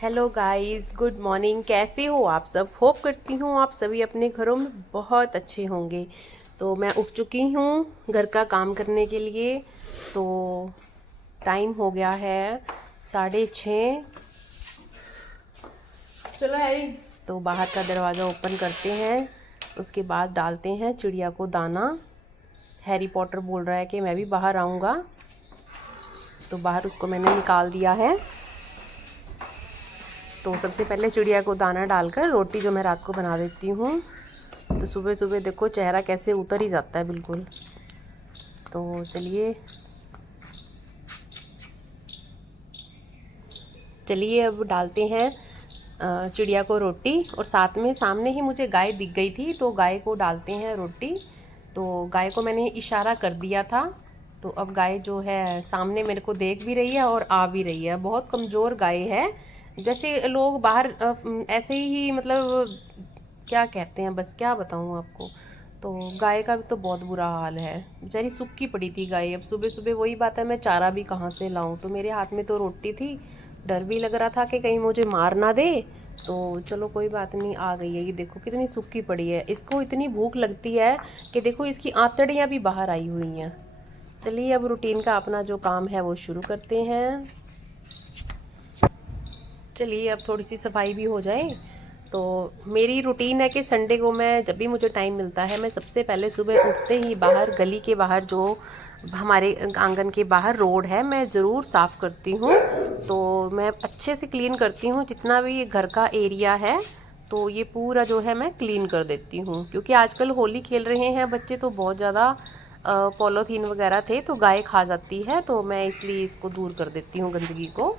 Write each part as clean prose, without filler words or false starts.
Hello guys, good morning. कैसे हो आप सब? होप करती हूँ आप सभी अपने घरों में बहुत अच्छे होंगे। तो मैं उठ चुकी हूँ घर का काम करने के लिए। तो टाइम हो गया है 6:30। चलो हैरी। तो बाहर का दरवाज़ा ओपन करते हैं, उसके बाद डालते हैं चिड़िया को दाना। हैरी पॉटर बोल रहा है कि मैं भी बाहर आऊँगा, तो बाहर उसको मैंने निकाल दिया है। तो सबसे पहले चिड़िया को दाना डालकर रोटी जो मैं रात को बना देती हूँ। तो सुबह सुबह देखो चेहरा कैसे उतर ही जाता है बिल्कुल। तो चलिए अब डालते हैं चिड़िया को रोटी। और साथ में सामने ही मुझे गाय दिख गई थी, तो गाय को डालते हैं रोटी। तो गाय को मैंने इशारा कर दिया था, तो अब गाय जो है सामने मेरे को देख भी रही है और आ भी रही है। बहुत कमज़ोर गाय है। जैसे लोग बाहर ऐसे ही मतलब क्या कहते हैं, बस क्या बताऊँ आपको। तो गाय का भी तो बहुत बुरा हाल है, बेचारी सूखी पड़ी थी गाय। अब सुबह सुबह वही बात है, मैं चारा भी कहाँ से लाऊं। तो मेरे हाथ में तो रोटी थी, डर भी लग रहा था कि कहीं मुझे मार ना दे। तो चलो कोई बात नहीं, आ गई है। ये देखो कितनी सूखी पड़ी है, इसको इतनी भूख लगती है कि देखो इसकी आंतड़ियाँ भी बाहर आई हुई हैं। चलिए अब रूटीन का अपना जो काम है वो शुरू करते हैं। चलिए अब थोड़ी सी सफाई भी हो जाए। तो मेरी रूटीन है कि संडे को मैं जब भी मुझे टाइम मिलता है, मैं सबसे पहले सुबह उठते ही बाहर गली के बाहर जो हमारे आंगन के बाहर रोड है, मैं ज़रूर साफ़ करती हूँ। तो मैं अच्छे से क्लीन करती हूँ जितना भी ये घर का एरिया है। तो ये पूरा जो है मैं क्लीन कर देती हूँ, क्योंकि आजकल होली खेल रहे हैं बच्चे, तो बहुत ज़्यादा पॉलीथीन वगैरह थे तो गाय खा जाती है। तो मैं इसलिए इसको दूर कर देती हूँ गंदगी को।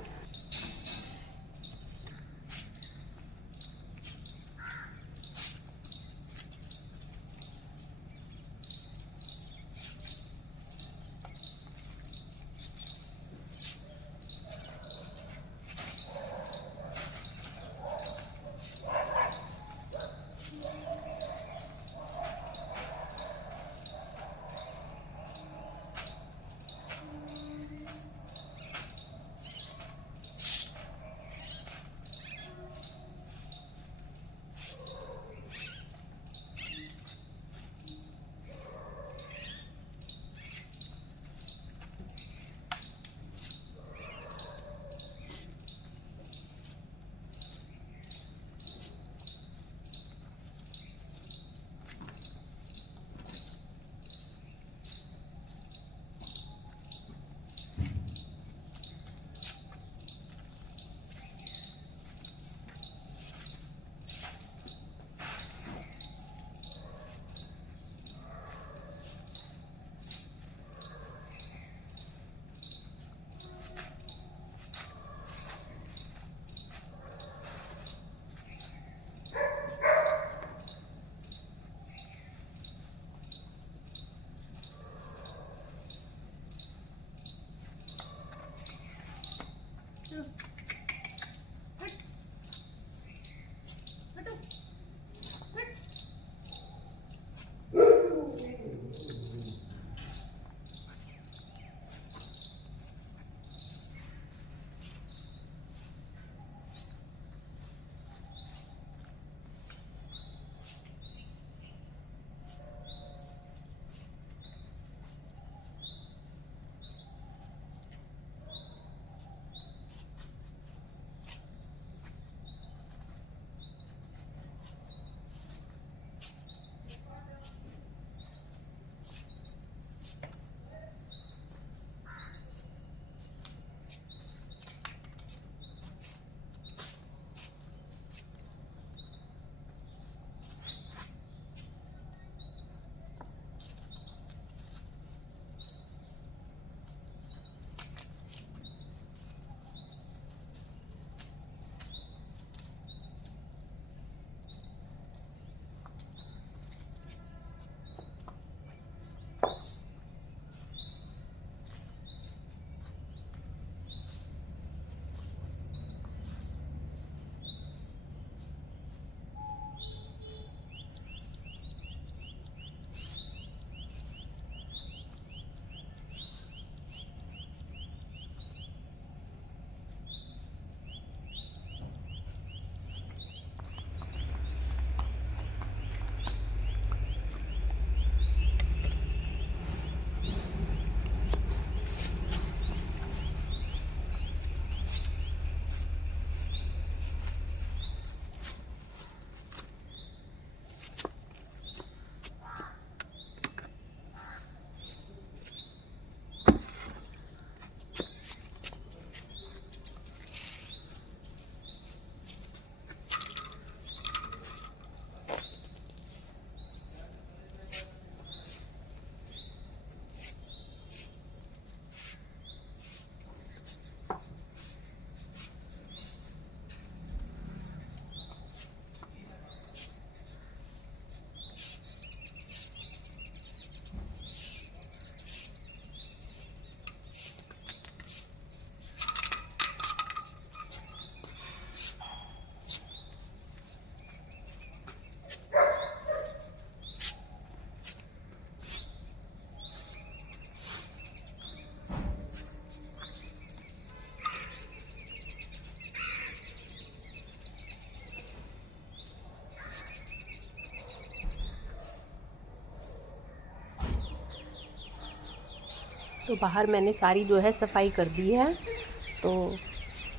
तो बाहर मैंने सारी जो है सफाई कर दी है। तो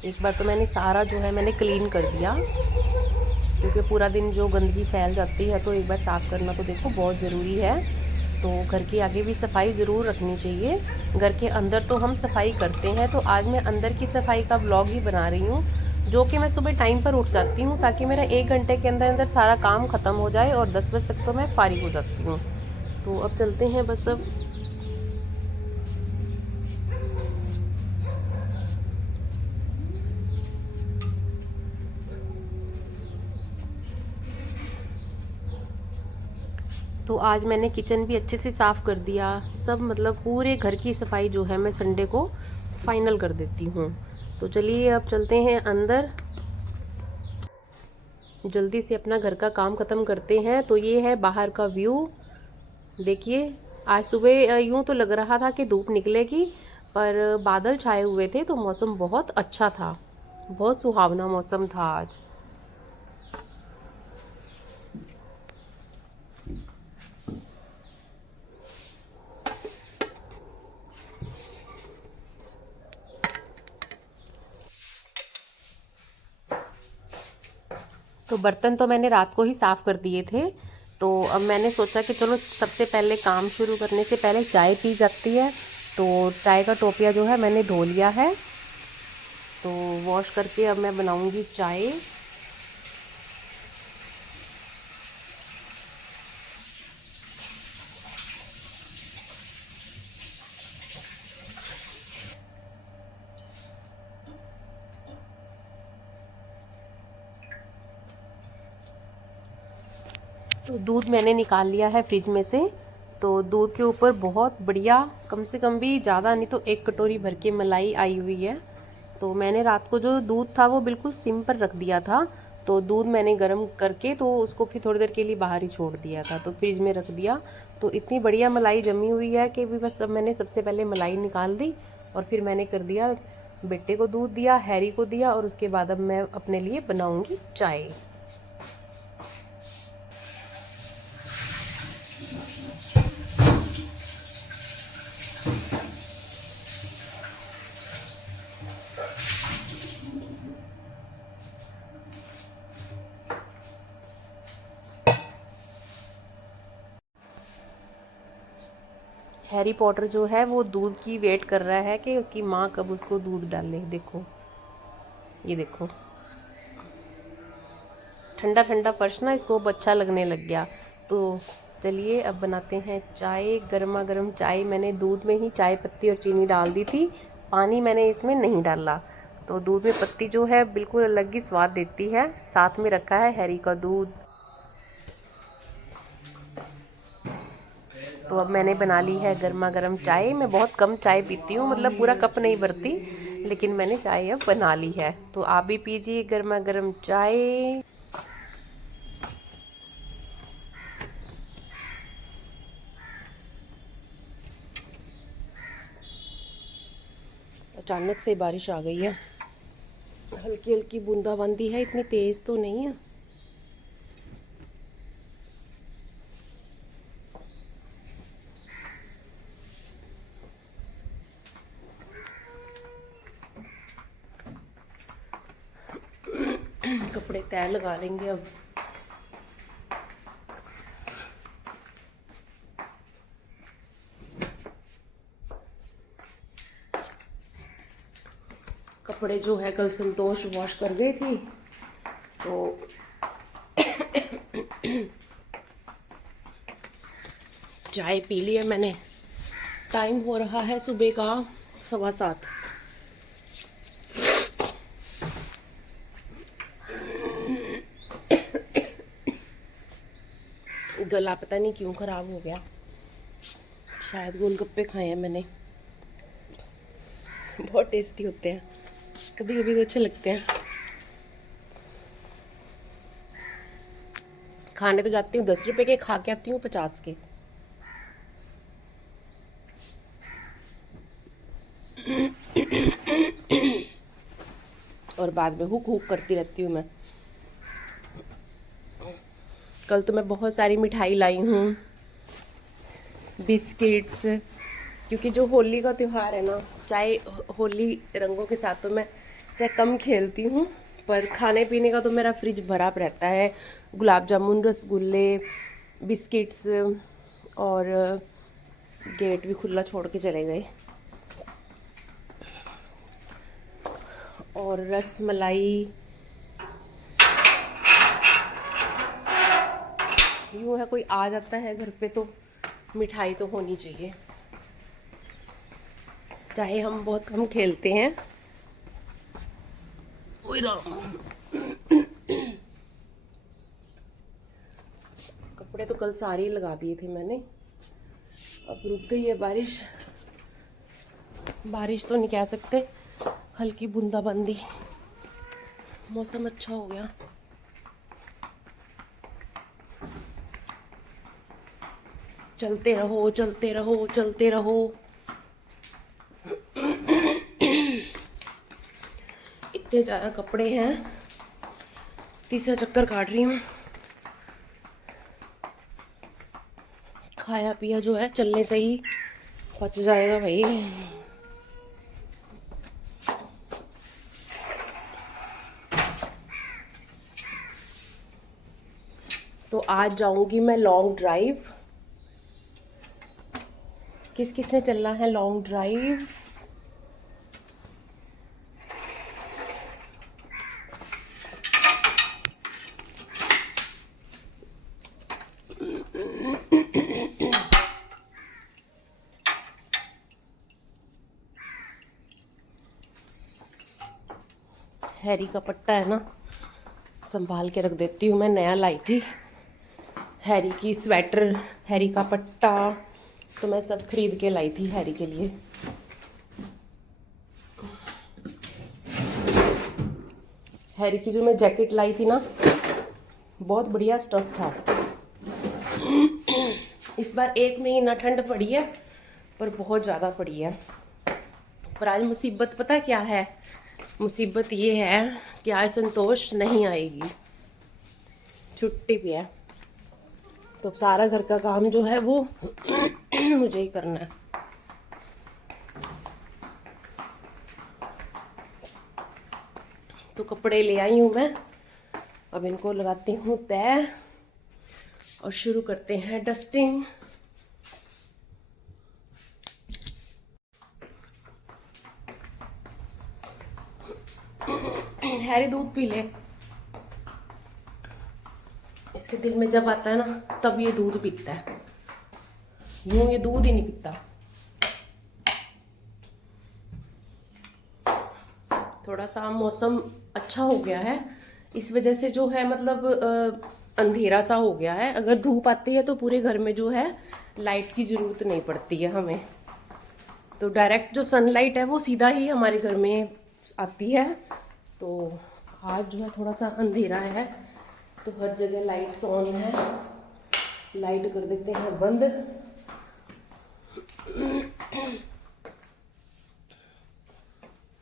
एक बार तो मैंने सारा जो है मैंने क्लीन कर दिया, क्योंकि पूरा दिन जो गंदगी फैल जाती है तो एक बार साफ़ करना तो देखो बहुत ज़रूरी है। तो घर के आगे भी सफाई ज़रूर रखनी चाहिए। घर के अंदर तो हम सफाई करते हैं, तो आज मैं अंदर की सफाई का ब्लॉग ही बना रही हूँ, जो कि मैं सुबह टाइम पर उठ जाती हूँ ताकि मेरा 1 घंटे के अंदर अंदर सारा काम ख़त्म हो जाए और 10 बजे तक तो मैं फारिग हो जाती हूँ। तो अब चलते हैं बस अब। तो आज मैंने किचन भी अच्छे से साफ़ कर दिया, सब मतलब पूरे घर की सफाई जो है मैं संडे को फाइनल कर देती हूँ। तो चलिए अब चलते हैं अंदर, जल्दी से अपना घर का काम ख़त्म करते हैं। तो ये है बाहर का व्यू, देखिए आज सुबह यूँ तो लग रहा था कि धूप निकलेगी, पर बादल छाए हुए थे तो मौसम बहुत अच्छा था, बहुत सुहावना मौसम था आज। तो बर्तन तो मैंने रात को ही साफ़ कर दिए थे। तो अब मैंने सोचा कि चलो सबसे पहले काम शुरू करने से पहले चाय पी जाती है। तो चाय का टोपिया जो है मैंने धो लिया है, तो वॉश करके अब मैं बनाऊंगी चाय। तो दूध मैंने निकाल लिया है फ्रिज में से। तो दूध के ऊपर बहुत बढ़िया, कम से कम भी ज़्यादा नहीं तो 1 कटोरी भर के मलाई आई हुई है। तो मैंने रात को जो दूध था वो बिल्कुल सिम पर रख दिया था। तो दूध मैंने गर्म करके तो उसको फिर थोड़ी देर के लिए बाहर ही छोड़ दिया था, तो फ्रिज में रख दिया। तो इतनी बढ़िया मलाई जमी हुई है कि भी बस अब मैंने सबसे पहले मलाई निकाल दी और फिर मैंने कर दिया, बेटे को दूध दिया, हैरी को दिया, और उसके बाद अब मैं अपने लिए बनाऊँगी चाय। हैरी पॉटर जो है वो दूध की वेट कर रहा है कि उसकी माँ कब उसको दूध डाले। देखो, ये देखो, ठंडा ठंडा फर्श ना इसको अब अच्छा लगने लग गया। तो चलिए अब बनाते हैं चाय, गर्मा गर्म चाय। मैंने दूध में ही चाय पत्ती और चीनी डाल दी थी, पानी मैंने इसमें नहीं डाला। तो दूध में पत्ती जो है बिल्कुल अलग ही स्वाद देती है। साथ में रखा है हैरी का दूध। तो अब मैंने बना ली है गर्मा गर्म चाय। मैं बहुत कम चाय पीती हूँ, मतलब पूरा कप नहीं भरती, लेकिन मैंने चाय अब बना ली है। तो आप भी पीजिए गर्मा गर्म चाय। अचानक से बारिश आ गई है, हल्की हल्की बूंदाबांदी है, इतनी तेज़ तो नहीं है। कपड़े तय लगा लेंगे अब। कपड़े जो है कल संतोष वॉश कर गई थी, तो चाय पी ली है मैंने। टाइम हो रहा है सुबह का 7:15। गला पता नहीं क्यों ख़राब हो गया, शायद गोलगप्पे खाए हैं मैंने, बहुत टेस्टी होते हैं, कभी कभी तो अच्छे लगते हैं। खाने तो जाती हूँ 10 रुपए के, खा के आती हूँ 50 के। और बाद में हुक हुक करती रहती हूँ मैं। कल तो मैं बहुत सारी मिठाई लाई हूँ, बिस्किट्स, क्योंकि जो होली का त्यौहार है ना, चाहे होली रंगों के साथ तो मैं चाहे कम खेलती हूँ, पर खाने पीने का तो मेरा फ्रिज भरा रहता है। गुलाब जामुन, रसगुल्ले, बिस्किट्स, और गेट भी खुला छोड़ के चले गए, और रस मलाई। यूँ है, कोई आ जाता है घर पे तो मिठाई तो होनी चाहिए, चाहे हम बहुत कम खेलते हैं। ओए राम, कपड़े तो कल सारे ही लगा दिए थे मैंने। अब रुक गई है बारिश। बारिश तो नहीं कह सकते, हल्की बूंदाबांदी। मौसम अच्छा हो गया। चलते रहो, चलते रहो, चलते रहो। इतने ज़्यादा कपड़े हैं, तीसरा चक्कर काट रही हूँ। खाया पिया जो है चलने से ही पच जाएगा भाई। तो आज जाऊंगी मैं लॉन्ग ड्राइव। किस किस ने चलना है लॉन्ग ड्राइव? हैरी का पट्टा है ना, संभाल के रख देती हूँ। मैं नया लाई थी हैरी की स्वेटर, हैरी का पट्टा, तो मैं सब खरीद के लाई थी हैरी के लिए। हैरी की जो मैं जैकेट लाई थी ना, बहुत बढ़िया स्टफ था। इस बार 1 महीना ठंड पड़ी है, पर बहुत ज़्यादा पड़ी है। पर आज मुसीबत पता क्या है? मुसीबत ये है कि आज संतोष नहीं आएगी, छुट्टी भी है, तो सारा घर का काम जो है वो मुझे ही करना है। तो कपड़े ले आई हूँ मैं, अब इनको लगाती हूँ तय और शुरू करते हैं डस्टिंग। हैरी दूध पी ले। इसके दिल में जब आता है ना, तब ये दूध पीता है, यूं ये दूध ही नहीं पीता। थोड़ा सा मौसम अच्छा हो गया है, इस वजह से जो है मतलब अंधेरा सा हो गया है। अगर धूप आती है तो पूरे घर में जो है लाइट की ज़रूरत नहीं पड़ती है हमें, तो डायरेक्ट जो सनलाइट है वो सीधा ही हमारे घर में आती है। तो आज जो है थोड़ा सा अंधेरा है, तो हर जगह लाइट्स ऑन है। लाइट कर देते हैं बंद।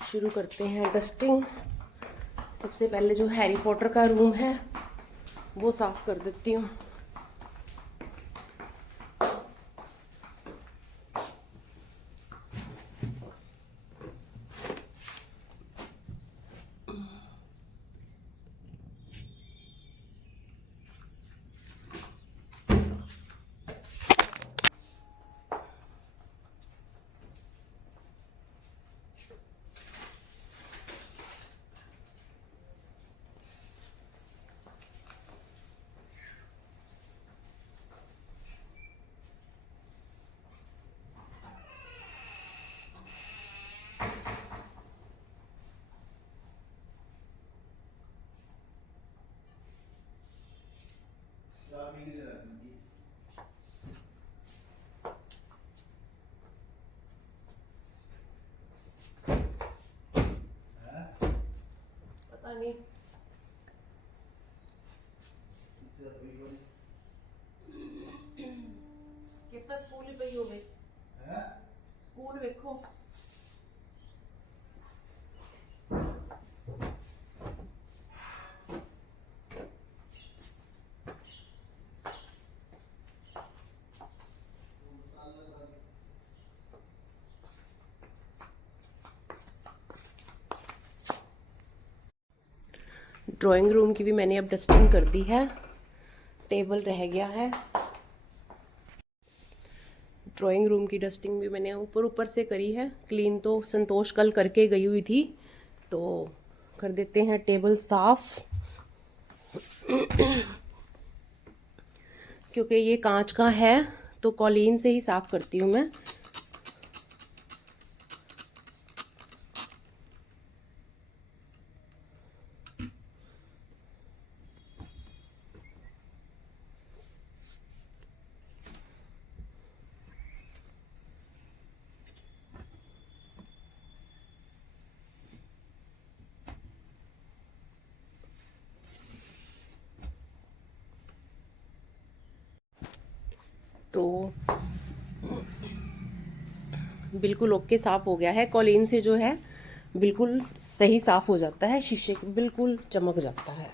शुरू करते हैं डस्टिंग। सबसे पहले जो हैरी पॉटर का रूम है वो साफ कर देती हूँ। पता नहीं कितना स्कूल ही पई हो गई। स्कूल देखो। ड्राइंग रूम की भी मैंने अब डस्टिंग कर दी है, टेबल रह गया है। ड्राइंग रूम की डस्टिंग भी मैंने ऊपर ऊपर से करी है, क्लीन तो संतोष कल करके गई हुई थी, तो कर देते हैं टेबल साफ। क्योंकि ये कांच का है तो कॉलीन से ही साफ करती हूँ मैं। तो बिल्कुल ओके साफ हो गया है, कॉलीन से जो है बिल्कुल सही साफ हो जाता है, शीशे बिल्कुल चमक जाता है।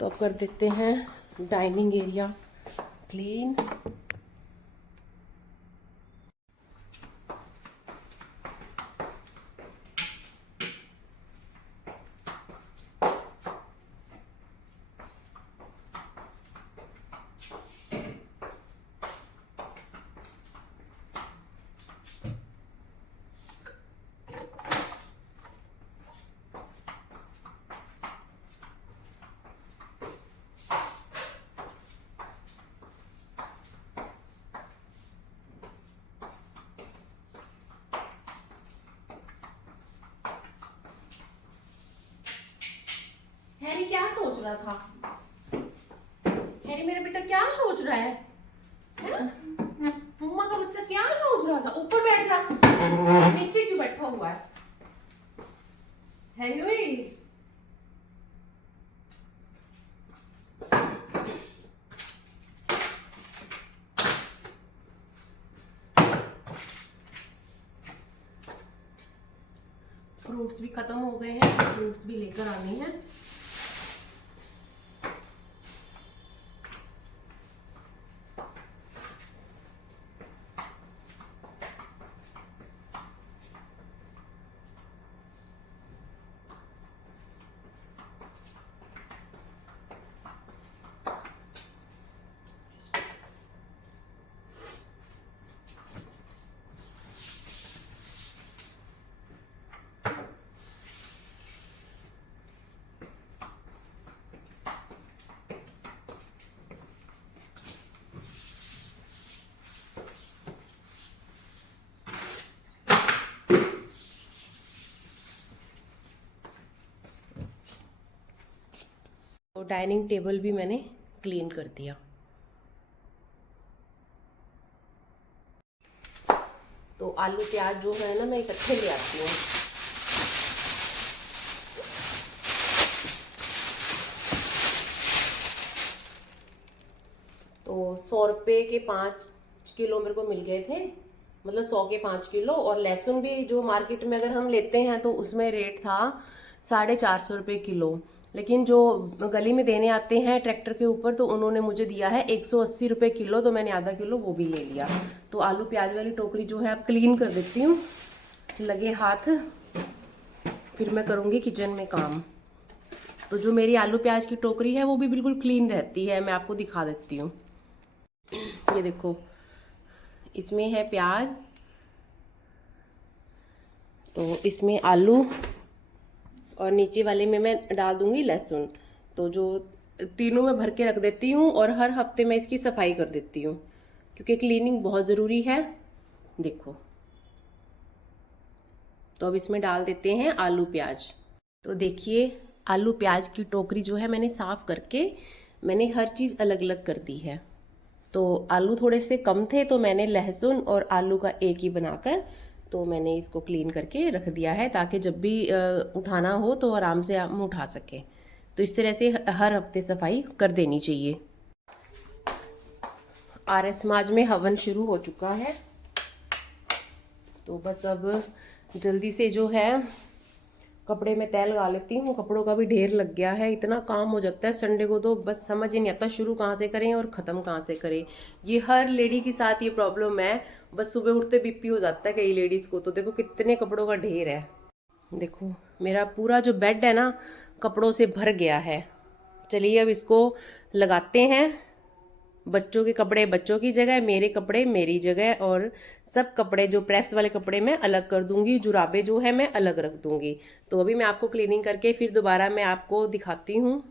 तो अब कर देते हैं डाइनिंग एरिया क्लीन। हैरी क्या सोच रहा था? हैरी मेरा बेटा क्या सोच रहा है? मम्मा का बच्चा क्या सोच रहा था? ऊपर बैठ जा, नीचे क्यों बैठा हुआ है? हैरी ओए, फ्रूट्स भी खत्म हो गए हैं, फ्रूट्स भी लेकर आने हैं। तो डाइनिंग टेबल भी मैंने क्लीन कर दिया। तो आलू प्याज जो है ना मैं इकट्ठे ले आती हूँ। तो 100 रुपये के 5 किलो मेरे को मिल गए थे, मतलब 100 के 5 किलो। और लहसुन भी जो मार्केट में अगर हम लेते हैं तो उसमें रेट था 450 रुपये किलो, लेकिन जो गली में देने आते हैं ट्रैक्टर के ऊपर तो उन्होंने मुझे दिया है 180 रुपये किलो, तो मैंने आधा किलो वो भी ले लिया। तो आलू प्याज वाली टोकरी जो है अब क्लीन कर देती हूँ, लगे हाथ फिर मैं करूँगी किचन में काम। तो जो मेरी आलू प्याज की टोकरी है वो भी बिल्कुल क्लीन रहती है, मैं आपको दिखा देती हूँ। ये देखो, इसमें है प्याज, तो इसमें आलू, और नीचे वाले में मैं डाल दूंगी लहसुन। तो जो तीनों में भर के रख देती हूँ और हर हफ्ते मैं इसकी सफाई कर देती हूँ, क्योंकि क्लीनिंग बहुत ज़रूरी है। देखो, तो अब इसमें डाल देते हैं आलू प्याज। तो देखिए, आलू प्याज की टोकरी जो है मैंने साफ़ करके मैंने हर चीज़ अलग अलग कर दी है। तो आलू थोड़े से कम थे तो मैंने लहसुन और आलू का एक ही बनाकर तो मैंने इसको क्लीन करके रख दिया है, ताकि जब भी उठाना हो तो आराम से हम उठा सकें। तो इस तरह से हर हफ्ते सफाई कर देनी चाहिए। आर्य समाज में हवन शुरू हो चुका है, तो बस अब जल्दी से जो है कपड़े में तय लगा लेती हूँ। कपड़ों का भी ढेर लग गया है, इतना काम हो जाता है संडे को तो बस समझ ही नहीं आता शुरू कहाँ से करें और ख़त्म कहाँ से करें। ये हर लेडी के साथ ये प्रॉब्लम है, बस सुबह उठते बीपी हो जाता है कई लेडीज़ को। तो देखो कितने कपड़ों का ढेर है। देखो मेरा पूरा जो बेड है ना कपड़ों से भर गया है। चलिए अब इसको लगाते हैं। बच्चों के कपड़े बच्चों की जगह, मेरे कपड़े मेरी जगह, और सब कपड़े जो प्रेस वाले कपड़े मैं अलग कर दूंगी, जुराबे जो है मैं अलग रख दूंगी। तो अभी मैं आपको क्लीनिंग करके फिर दोबारा मैं आपको दिखाती हूँ।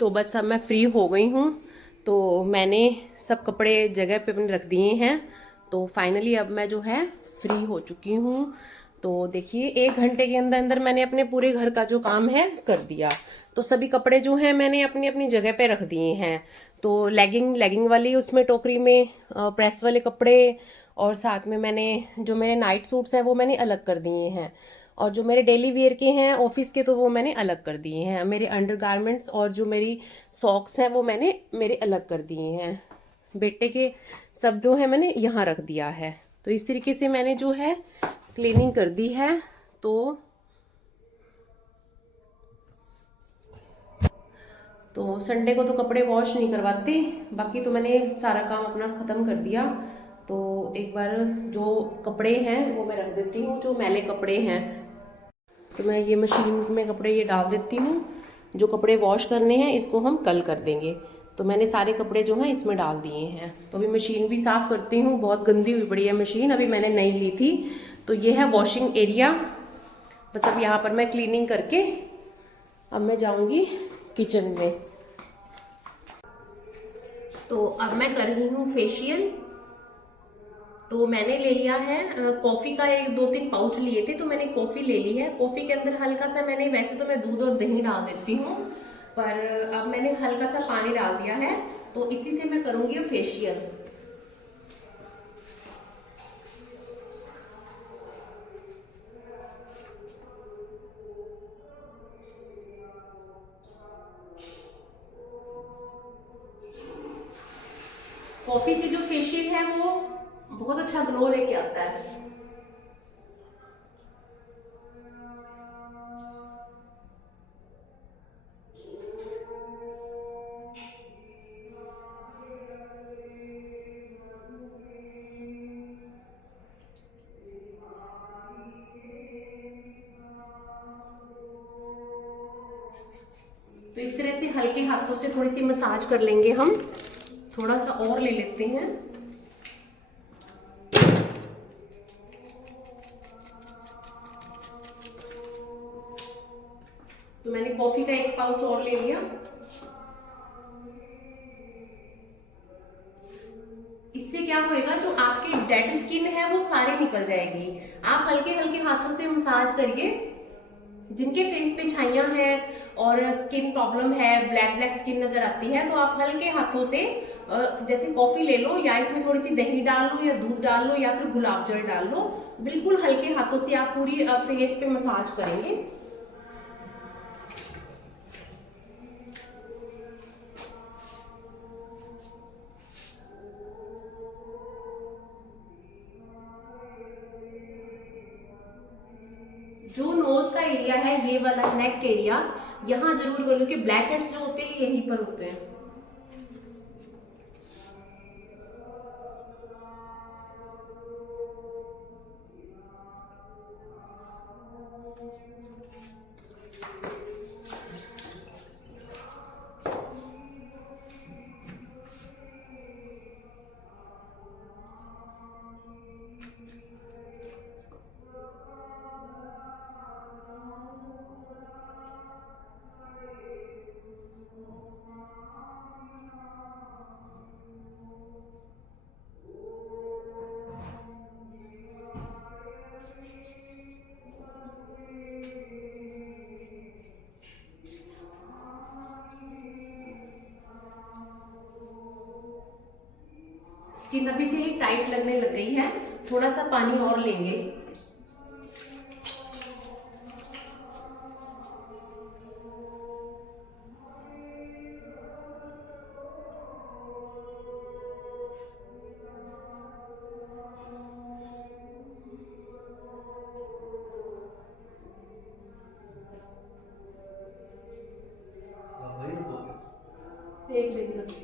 तो बस अब मैं फ्री हो गई हूँ। तो मैंने सब कपड़े जगह पे अपने रख दिए हैं। तो फाइनली अब मैं जो है फ्री हो चुकी हूँ। तो देखिए 1 घंटे के अंदर अंदर मैंने अपने पूरे घर का जो काम है कर दिया। तो सभी कपड़े जो हैं मैंने अपनी अपनी जगह पे रख दिए हैं। तो लेगिंग वाली उसमें टोकरी में प्रेस वाले कपड़े, और साथ में मैंने जो मेरे नाइट सूट्स हैं वो मैंने अलग कर दिए हैं, और जो मेरे डेली वेयर के हैं ऑफिस के तो वो मैंने अलग कर दिए हैं। मेरे अंडरगारमेंट्स और जो मेरी सॉक्स हैं वो मैंने मेरे अलग कर दिए हैं। बेटे के सब जो है मैंने यहाँ रख दिया है। तो इस तरीके से मैंने जो है क्लीनिंग कर दी है। तो संडे को तो कपड़े वॉश नहीं करवाते, बाकी तो मैंने सारा काम अपना ख़त्म कर दिया। तो एक बार जो कपड़े हैं वो मैं रख देती हूँ, जो मैले कपड़े हैं तो मैं ये मशीन में कपड़े ये डाल देती हूँ। जो कपड़े वॉश करने हैं इसको हम कल कर देंगे। तो मैंने सारे कपड़े जो हैं इसमें डाल दिए हैं। तो अभी मशीन भी साफ़ करती हूँ, बहुत गंदी हुई पड़ी है मशीन, अभी मैंने नई ली थी। तो ये है वॉशिंग एरिया। बस अब यहाँ पर मैं क्लीनिंग करके अब मैं जाऊँगी किचन में। तो अब मैं कर रही हूँ फेशियल। तो मैंने ले लिया है कॉफ़ी का, 1 2 3 पाउच लिए थे तो मैंने कॉफ़ी ले ली है। कॉफ़ी के अंदर हल्का सा मैंने, वैसे तो मैं दूध और दही डाल देती हूँ, पर अब मैंने हल्का सा पानी डाल दिया है। तो इसी से मैं करूँगी फेशियल। कॉफ़ी से जो फेशियल है वो बहुत अच्छा ग्लो लेके आता है। तो इस तरह से हल्के हाथों से थोड़ी सी मसाज कर लेंगे हम। थोड़ा सा और ले लेते हैं। तो मैंने कॉफ़ी का 1 पाउच और ले लिया। इससे क्या होएगा, जो आपकी डेड स्किन है वो सारी निकल जाएगी। आप हल्के हल्के हाथों से मसाज करिए। जिनके फेस पे छाइयां हैं और स्किन प्रॉब्लम है, ब्लैक ब्लैक स्किन नजर आती है, तो आप हल्के हाथों से जैसे कॉफी ले लो, या इसमें थोड़ी सी दही डाल लो, या दूध डाल लो, या फिर गुलाब जल डाल लो। बिल्कुल हल्के हाथों से आप पूरी फेस पे मसाज करेंगे। जो नोज का एरिया है, ये वाला नेक एरिया, यहाँ जरूर करो, क्योंकि ब्लैक हेड्स जो होते हैं यहीं पर होते हैं। स्किन अभी से ही टाइट लगने लग गई है, थोड़ा सा पानी और लेंगे। एक मिनट बस।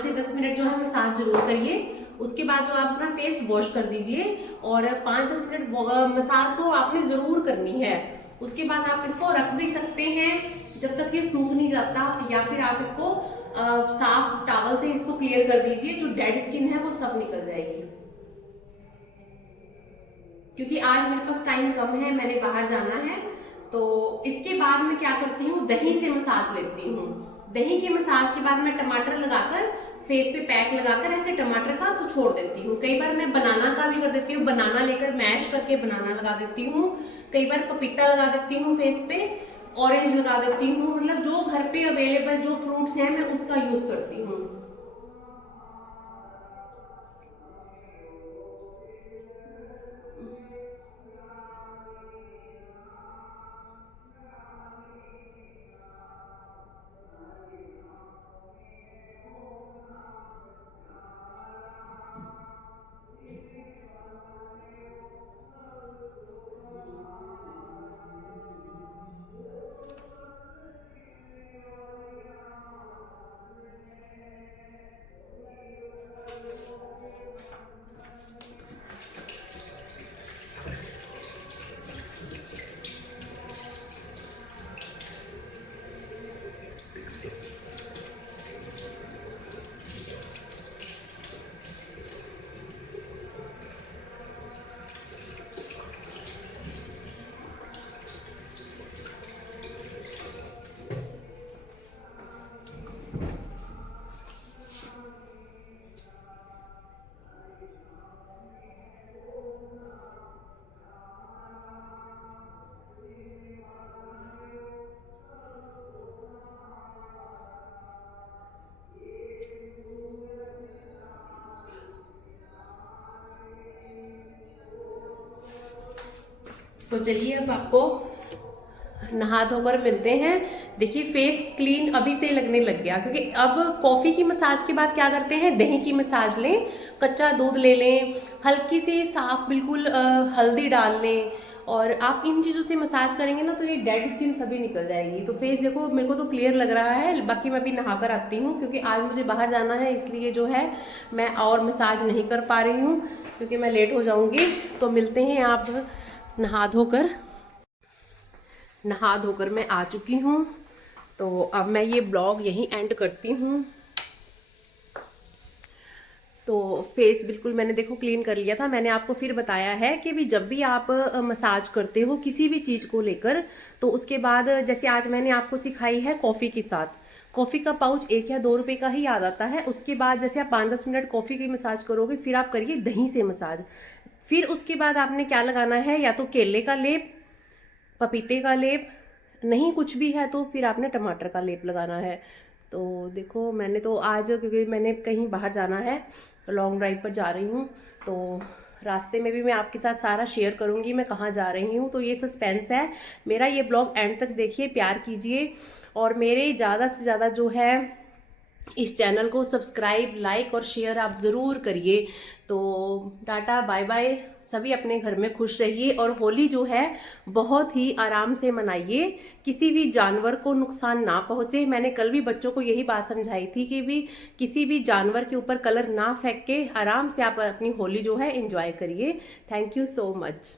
5 से 10 मिनट जो है मसाज जरूर करिए। उसके बाद जो आप अपना फेस वॉश कर दीजिए और 5-10 मिनट मसाज तो आपने जरूर करनी है। उसके बाद आप इसको रख भी सकते हैं जब तक ये सूख नहीं जाता, या फिर आप इसको साफ टॉवल से इसको क्लियर कर दीजिए, जो डेड स्किन है वो सब निकल जाएगी। क्योंकि आज मेरे पास टाइम कम है, मैंने बाहर जाना है, तो इसके बाद मैं क्या करती हूँ, दही से मसाज लेती हूँ। दही के मसाज के बाद मैं टमाटर लगाकर फेस पे पैक लगाकर ऐसे टमाटर का तो छोड़ देती हूँ। कई बार मैं बनाना का भी कर देती हूँ, बनाना लेकर मैश करके बनाना लगा देती हूँ। कई बार पपीता लगा देती हूँ फेस पे, ऑरेंज लगा देती हूँ। मतलब जो घर पे अवेलेबल जो फ्रूट्स हैं मैं उसका यूज करती हूँ। तो चलिए अब आपको नहा धोकर मिलते हैं। देखिए फेस क्लीन अभी से लगने लग गया, क्योंकि अब कॉफी की मसाज के बाद क्या करते हैं, दही की मसाज लें, कच्चा दूध ले लें, हल्की सी साफ बिल्कुल हल्दी डाल लें, और आप इन चीज़ों से मसाज करेंगे ना तो ये डेड स्किन सभी निकल जाएगी। तो फेस देखो मेरे को तो क्लियर लग रहा है। बाकी मैं अभी नहा कर आती हूँ, क्योंकि आज मुझे बाहर जाना है, इसलिए जो है मैं और मसाज नहीं कर पा रही हूँ, क्योंकि मैं लेट हो जाऊँगी। तो मिलते हैं आप नहा धोकर मैं आ चुकी हूँ। तो अब मैं ये ब्लॉग यहीं एंड करती हूँ। तो फेस बिल्कुल मैंने देखो क्लीन कर लिया था। मैंने आपको फिर बताया है कि भी जब भी आप मसाज करते हो किसी भी चीज़ को लेकर, तो उसके बाद जैसे आज मैंने आपको सिखाई है कॉफ़ी के साथ, कॉफ़ी का पाउच 1 या 2 रुपए का ही याद आता है। उसके बाद जैसे आप 5-10 मिनट कॉफ़ी की मसाज करोगे, फिर आप करिए दही से मसाज। फिर उसके बाद आपने क्या लगाना है, या तो केले का लेप, पपीते का लेप, नहीं कुछ भी है तो फिर आपने टमाटर का लेप लगाना है। तो देखो मैंने तो आज, क्योंकि मैंने कहीं बाहर जाना है, लॉन्ग ड्राइव पर जा रही हूँ, तो रास्ते में भी मैं आपके साथ सारा शेयर करूँगी मैं कहाँ जा रही हूँ। तो ये सस्पेंस है मेरा। ये ब्लॉग एंड तक देखिए, प्यार कीजिए, और मेरे ज़्यादा से ज़्यादा जो है इस चैनल को सब्सक्राइब, लाइक और शेयर आप ज़रूर करिए। तो टाटा बाय बाय, सभी अपने घर में खुश रहिए, और होली जो है बहुत ही आराम से मनाइए, किसी भी जानवर को नुकसान ना पहुँचे। मैंने कल भी बच्चों को यही बात समझाई थी कि भी किसी भी जानवर के ऊपर कलर ना फेंक के आराम से आप अपनी होली जो है एंजॉय करिए। Thank you so much.